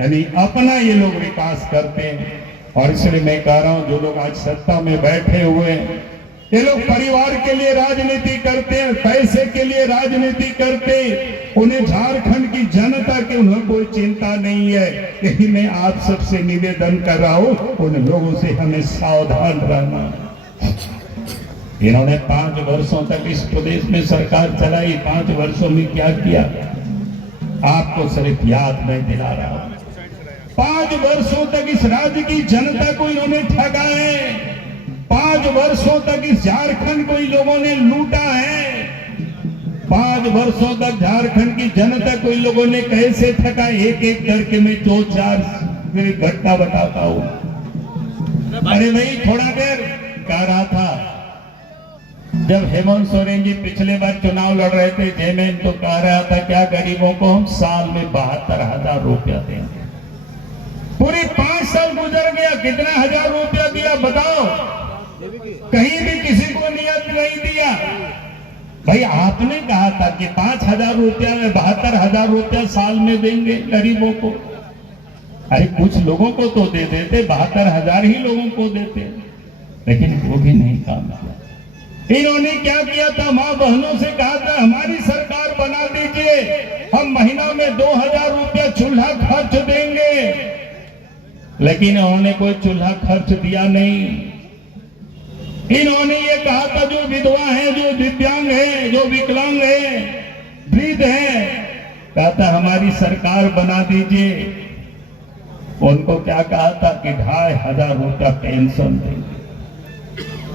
यानी अपना ये लोग विकास करते हैं। और इसलिए मैं कह रहा हूं, जो लोग आज सत्ता में बैठे हुए हैं, ये लोग परिवार के लिए राजनीति करते हैं, पैसे के लिए राजनीति करते हैं। उन्हें झारखंड की जनता की उन्हें कोई चिंता नहीं है। यही मैं आप सबसे निवेदन कर रहा हूं, उन लोगों से हमें सावधान रहना। इन्होंने 5 वर्षों तक इस प्रदेश में सरकार चलाई। 5 वर्षों में क्या किया, आपको सिर्फ याद मैं दिला रहा हूं। 5 वर्षों तक इस राज्य की जनता को इन्होंने ठगा है। 5 वर्षों तक इस झारखंड को इन लोगों ने लूटा है। 5 वर्षों तक झारखंड की जनता को इन लोगों ने कैसे ठगा, एक एक करके मैं 2-4 घटना बताता हूं। अरे भाई, थोड़ा देर कह रहा था, जब हेमंत सोरेन जी पिछले बार चुनाव लड़ रहे थे, जेमेन तो कह रहा था क्या गरीबों को हम साल में 72,000 रुपया देंगे। पूरे 5 साल गुजर गया, कितना हजार रुपया दिया बताओ? कहीं भी किसी को नियत नहीं दिया। भाई आपने कहा था कि 5,000 रुपया में 72,000 रुपया साल में देंगे गरीबों को। अरे कुछ लोगों को तो दे देते, 72,000 ही लोगों को देते, लेकिन वो भी नहीं काम किया। इन्होंने क्या किया था, मां बहनों से कहा था हमारी सरकार बना दीजिए, हम महीना में 2,000 रुपया चूल्हा खर्च देंगे, लेकिन उन्होंने कोई चूल्हा खर्च दिया नहीं। इन्होंने ये कहा था जो विधवा है, जो दिव्यांग है, जो विकलांग है, वृद्ध है, कहा था हमारी सरकार बना दीजिए। उनको क्या कहा था कि 2,500 रुपया पेंशन देंगे।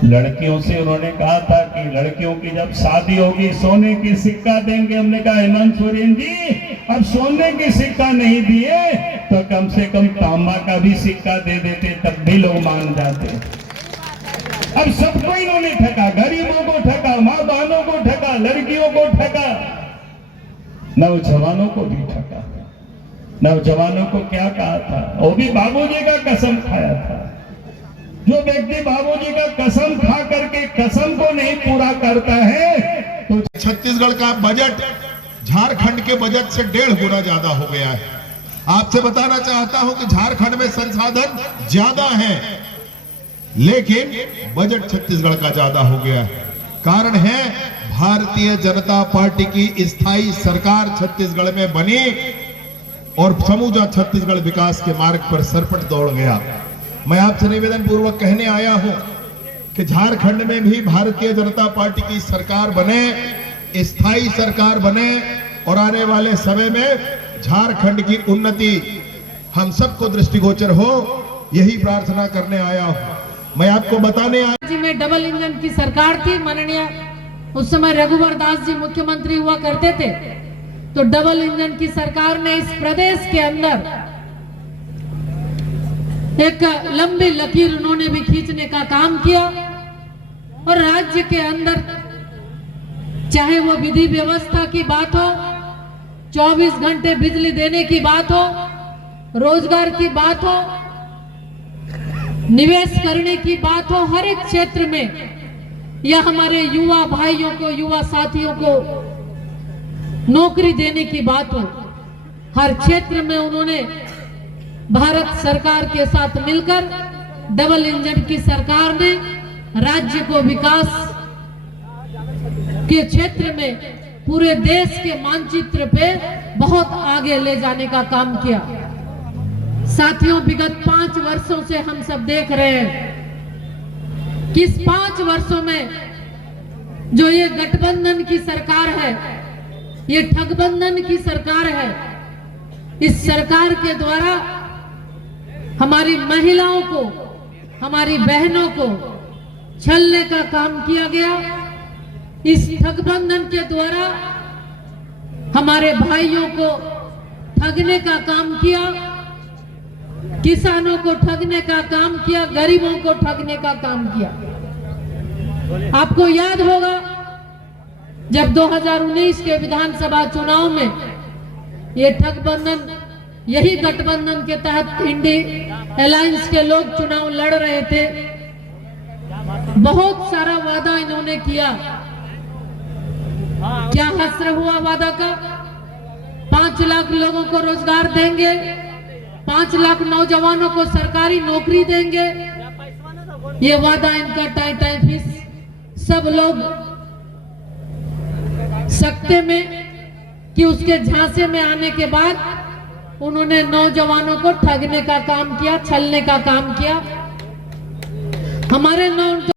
लड़कियों से उन्होंने कहा था कि लड़कियों की जब शादी होगी सोने की सिक्का देंगे। हमने कहा हेमंत सोरेन जी, अब सोने की सिक्का नहीं दिए तो कम से कम तांबा का भी सिक्का दे देते, तब भी लोग मान जाते। अब सबको इन्होंने ठगा, गरीबों को ठगा, मां बहनों को ठगा, लड़कियों को ठगा, नौजवानों को भी ठगा। नौजवानों को क्या कहा था, वो भी बाबूजी का कसम खाया था। जो व्यक्ति बाबूजी का कसम खा करके कसम को नहीं पूरा करता है तो छत्तीसगढ़ का बजट झारखंड के बजट से 1.5 गुना ज्यादा हो गया है। आपसे बताना चाहता हूं कि झारखंड में संसाधन ज्यादा है, लेकिन बजट छत्तीसगढ़ का ज्यादा हो गया है। कारण है भारतीय जनता पार्टी की स्थायी सरकार छत्तीसगढ़ में बनी और समूचा छत्तीसगढ़ विकास के मार्ग पर सरपट दौड़ गया। मैं आपसे निवेदन पूर्वक कहने आया हूं कि झारखंड में भी भारतीय जनता पार्टी की सरकार बने, स्थायी सरकार बने और आने वाले समय में झारखंड की उन्नति हम सबको दृष्टिगोचर हो, यही प्रार्थना करने आया हूं। मैं आपको बताने आया, राज्य में डबल इंजन की सरकार थी, माननीय उस समय रघुवर दास जी मुख्यमंत्री हुआ करते थे। तो डबल इंजन की सरकार ने इस प्रदेश के अंदर एक लंबी लकीर उन्होंने भी खींचने का काम किया और राज्य के अंदर चाहे वो विधि व्यवस्था की बात हो, 24 घंटे बिजली देने की बात हो, रोजगार की बात हो, निवेश करने की बात हो, हर एक क्षेत्र में या हमारे युवा भाइयों को, युवा साथियों को नौकरी देने की बात हो, हर क्षेत्र में उन्होंने भारत सरकार के साथ मिलकर डबल इंजन की सरकार ने राज्य को विकास के क्षेत्र में पूरे देश के मानचित्र पे बहुत आगे ले जाने का काम किया। साथियों, विगत 5 वर्षों से हम सब देख रहे हैं कि इस 5 वर्षों में जो ये गठबंधन की सरकार है, ये ठगबंधन की सरकार है, इस सरकार के द्वारा हमारी महिलाओं को, हमारी बहनों को छलने का काम किया गया। इस ठगबंधन के द्वारा हमारे भाइयों को ठगने का काम किया, किसानों को ठगने का काम किया, गरीबों को ठगने का काम किया। आपको याद होगा जब 2019 के विधानसभा चुनाव में ये ठगबंधन, यही गठबंधन के तहत इंडी अलायंस के लोग चुनाव लड़ रहे थे, बहुत सारा वादा इन्होंने किया। क्या हश्र हुआ वादा का? 5 लाख लोगों को रोजगार देंगे, 5 लाख नौजवानों को सरकारी नौकरी देंगे, ये वादा इनका टाई टाई फीस सब लोग सकते में कि उसके झांसे में आने के बाद उन्होंने नौजवानों को ठगने का काम किया, छलने का काम किया। हमारे